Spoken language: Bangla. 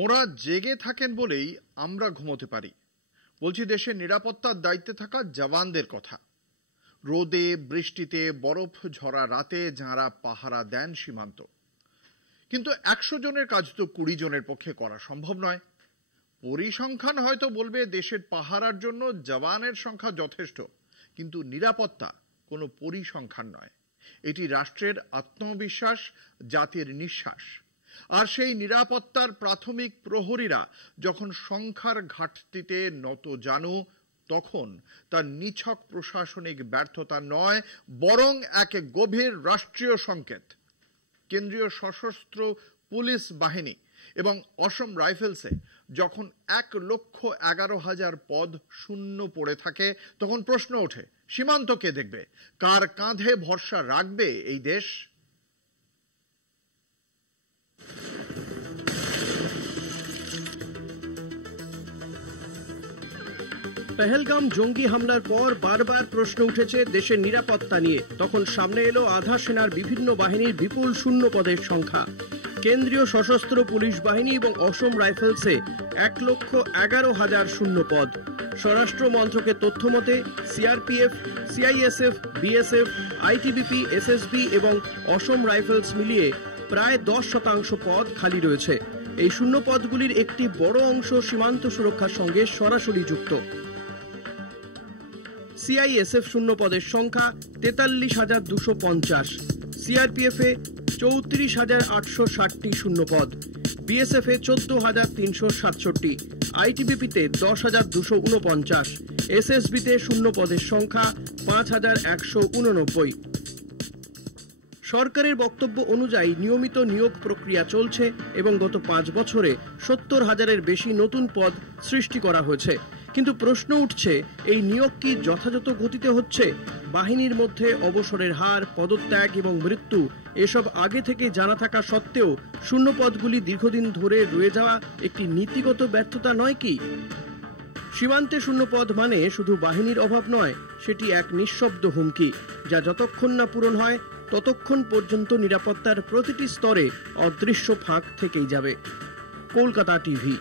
ওরা জেগে থাকেন বলেই আমরা ঘুমোতে পারি। বলছি দেশের নিরাপত্তার দায়িত্বে থাকা জওয়ানদের কথা। রোদে বৃষ্টিতে বরফ ঝরা রাতে যাঁরা পাহারা দেন সীমান্ত, কিন্তু 100 জনের কাজ তো 20 জনের পক্ষে করা সম্ভব নয়। পরিসংখ্যান হয়তো বলবে দেশের পাহারার জন্য জওয়ানের সংখ্যা যথেষ্ট, কিন্তু নিরাপত্তা কোনো পরিসংখ্যান নয়। এটি রাষ্ট্রের আত্মবিশ্বাস, জাতির নিঃশ্বাস। আর সেই নিরাপত্তার প্রাথমিক প্রহরীরা যখন সংখ্যার ঘাটতিতে নতজানু, তখন তার নিছক প্রশাসনিক ব্যর্থতা নয়, বরং এক গভীর রাষ্ট্রীয় সংকেত। কেন্দ্রীয় সশস্ত্র পুলিশ বাহিনী এবং অসম রাইফেলসে যখন 1,11,000 পদ শূন্য পড়ে থাকে, তখন প্রশ্ন ওঠে, সীমান্ত কে দেখবে? কার কাঁধে ভরসা রাখবে এই দেশ? পেহেলগাম জঙ্গি হামলার পর বারবার প্রশ্ন উঠেছে দেশের নিরাপত্তা নিয়ে। তখন সামনে এলো আধা সেনার বিভিন্ন বাহিনীর বিপুল শূন্য পদের সংখ্যা। কেন্দ্রীয় সশস্ত্র পুলিশ বাহিনী এবং অসম রাইফেলসে 1,11,000 শূন্য পদ। স্বরাষ্ট্র মন্ত্রকের তথ্য মতে CRPF, CISF, BSF, ITBP, SSB এবং অসম রাইফেলস মিলিয়ে প্রায় 10% পদ খালি রয়েছে। এই শূন্য পদগুলির একটি বড় অংশ সীমান্ত সুরক্ষার সঙ্গে সরাসরি যুক্ত। সিআইএসএফ শূন্য পদের সংখ্যা 43,250, সিআরপিএফে 34,860টি শূন্য পদ, বিএসএফে 14,367, আইটিবিপিতে 10,249, এসএসবিতে শূন্য পদের সংখ্যা 5,189। সরকারের বক্তব্য অনুযায়ী নিয়মিত নিয়োগ প্রক্রিয়া চলছে এবং গত 5 বছরে 70,000-এর বেশি নতুন পদ সৃষ্টি করা হয়েছে। কিন্তু প্রশ্ন উঠছে, এই নিয়োগ কি যথাযথ গতিতে হচ্ছে? বাহিনীর মধ্যে অবসরের হার, পদত্যাগ এবং মৃত্যু এসব আগে থেকে জানা থাকা সত্ত্বেও শূন্য পদগুলি দীর্ঘদিন ধরে রয়ে যাওয়া একটি নীতিগত ব্যর্থতা নয় কি? সীমান্তে শূন্য পদ মানে শুধু বাহিনীর অভাব নয়, সেটি এক নিঃশব্দ হুমকি, যা যতক্ষণ না পূরণ হয় ততক্ষণ পর্যন্ত নিরাপত্তার প্রতিটি স্তরে অদৃশ্য ফাঁক থেকেই যাবে। কলকাতা টিভি।